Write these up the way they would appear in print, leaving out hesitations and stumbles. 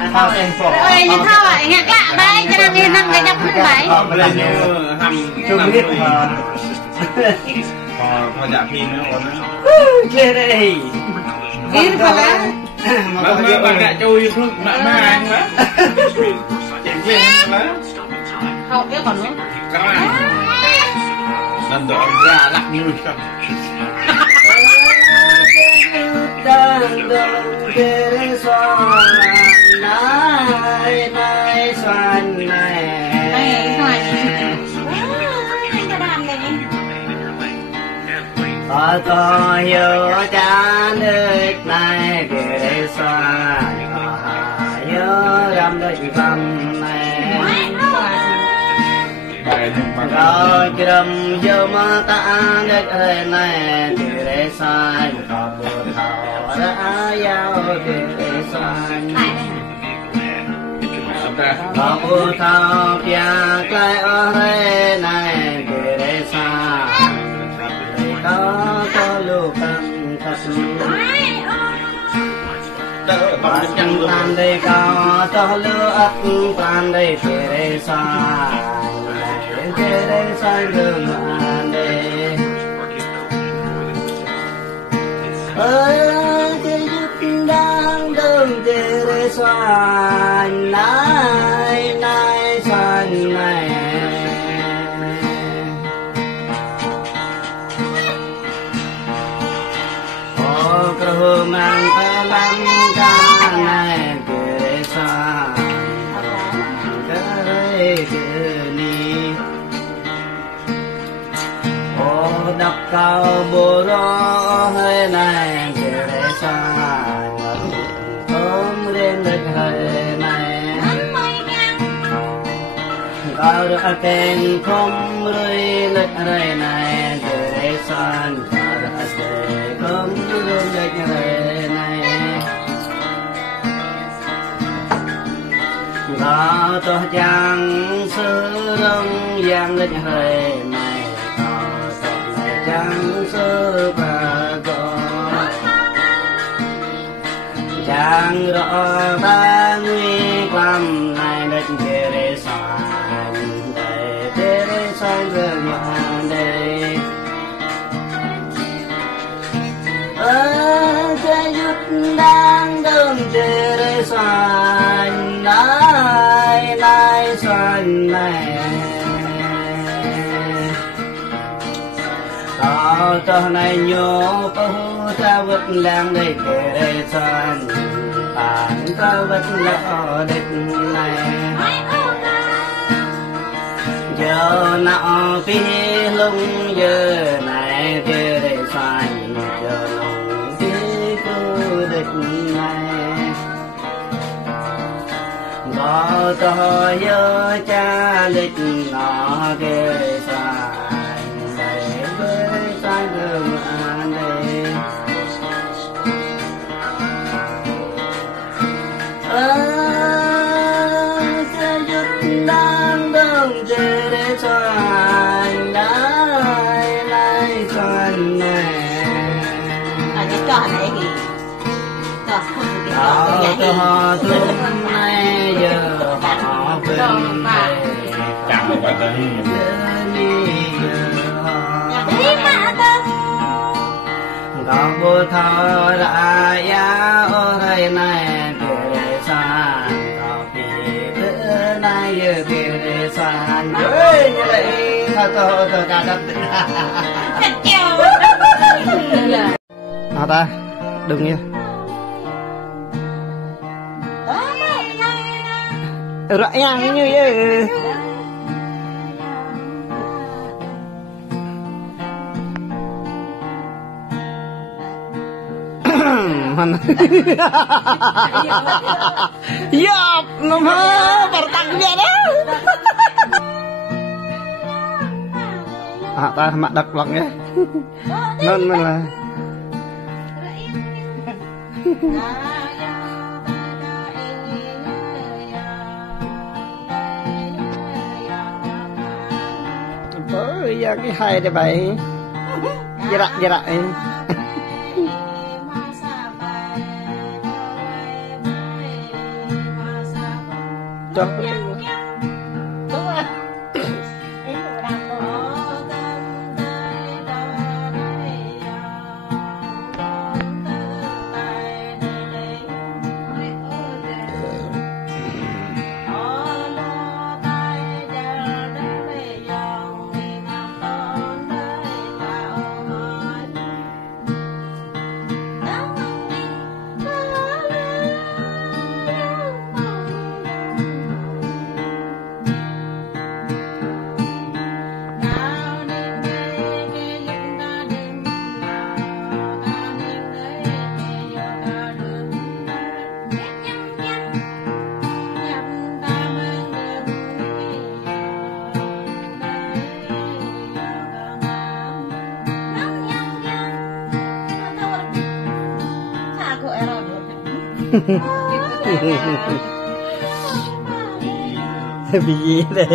ơi như thao à hẹn lạ đấy cho nên đi năm cái nhập không phải là như hầm chung biết mà mà dạ phim nữa chơi đây đi phải là mà bạn đã chui thuốc mà anh má chạy lên má không biết còn nữa các bạn lần đó ra lặng như không đang đông kề xoan này này xoan này có hiểu cha nước này kề xoan nhớ rằm đôi cầm này rồi trầm vô mà ta nước này kề xoan có buồn thọ đã giao kề xoan có buồn thọ bia cái ở đây này kề xoan có lúc cầm thật chẳng tan đây có lửa ấp tan đây kề xoan kề xoan đường đây cái giúp đang đông kề xoan này này xoan này cơ mang ta làm ca này kề xoan cái ni ô đập cao bồ ro hơi này kề xoan ôm lên đất hơi này cao được tên không rơi đất hơi này kề xoan cao được tên không rơi đất hơi này có tôi chẳng sư đông giang đất hơi này có tôi chẳng sư bà con chẳng rõ ta nguy quan này đất kề xoan đây kề xoan rừng đây cái giúp đang đông kề xoan này này xoan này có này nhớ bố ta vật lang đây kề xoan bạn ta vật lỡ đất này giờ nọ phi lung giờ này kề xoan giờ nong phi cô đất này có to nhớ cha lịch nọ kề xoan đây kề xoan đường đây cái giúp đang đông kề xoan này này xoan này cái trò này gì trò có họ thương này giờ họ bên chẳng có tới có vô thọ đã giá ở đây này kề xoan có kỳ bữa nay giờ kề xoan ơi như vậy thôi cả đất ta đừng nghe rõ ràng như vậy Yap, nama bertanggung dah. Ta mak dak vlog ya. Non lah. Apa ya cái hay deh bay. Jerak-jerak ini. chọc vì gì đây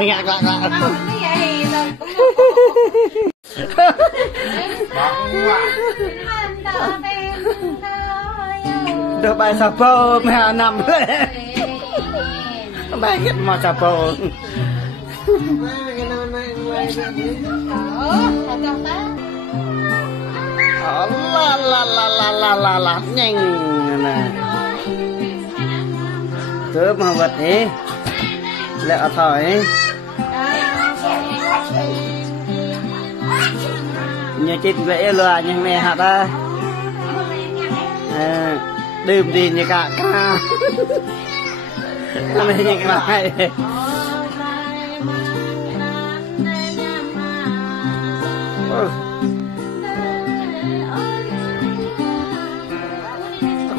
ngạc được bài sập bô mẹ nằm bài hết mà sập bô la nhanh nè cứ mà vật ấy lẹ thỏi như chết vậy là nhưng mẹ hạt ra đêm đi như cả ca này như cái này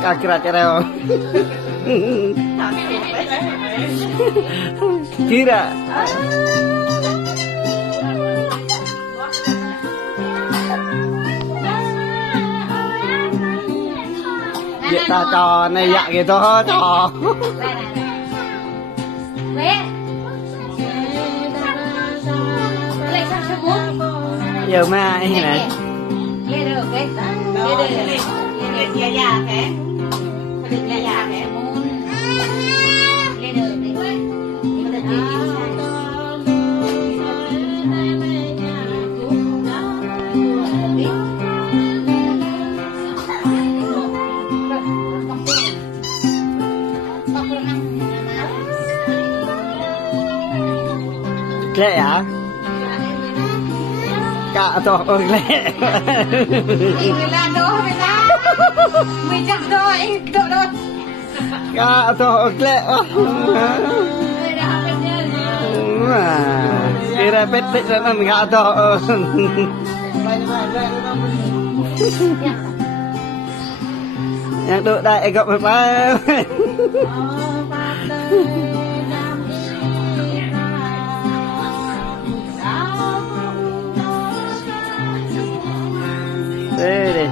cả kira kira Kira. Vậy ta cho này dạ kìa cho. Giờ mà ai này. Lên được cái. Lên được. Lên nhà nhà cái. Lên nhà nhà cái. Lên được đi. Lên được đi. Lẹ hả? Cả to ơi lẹ. Người làm đồ người ta. Mình chẳng rồi, độ đột. Cả to ơi lẹ. Kira pet ra nan cả to. Yang độ đại gặp phải. Đây đi.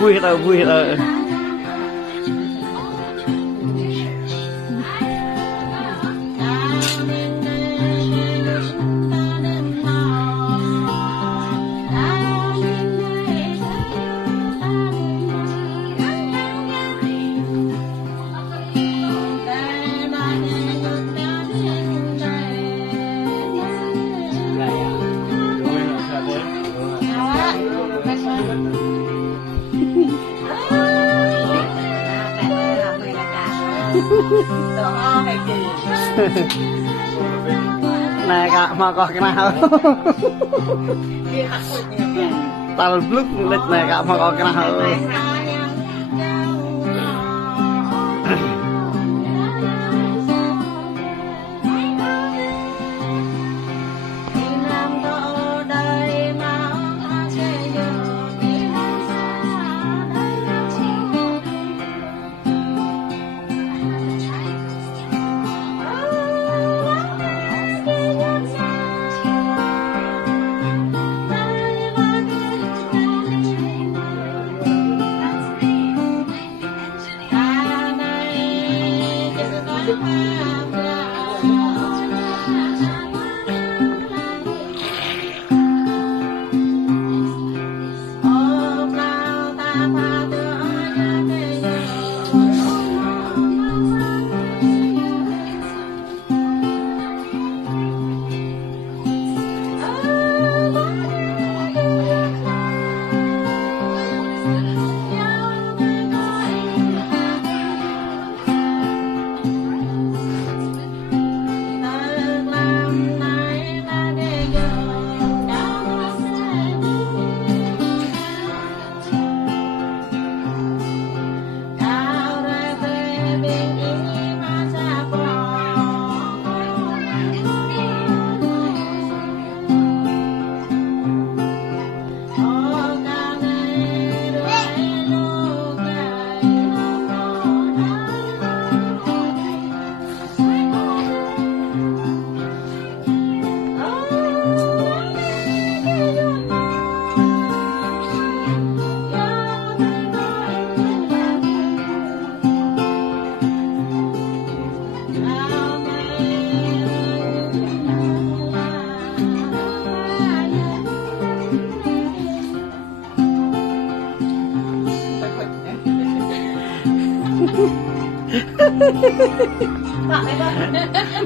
Vui rồi, vui rồi. Này kak mau kok kenal. Tal bluk lit này kak mau kok kenal.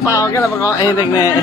Bao cái là bà con em thằng nè.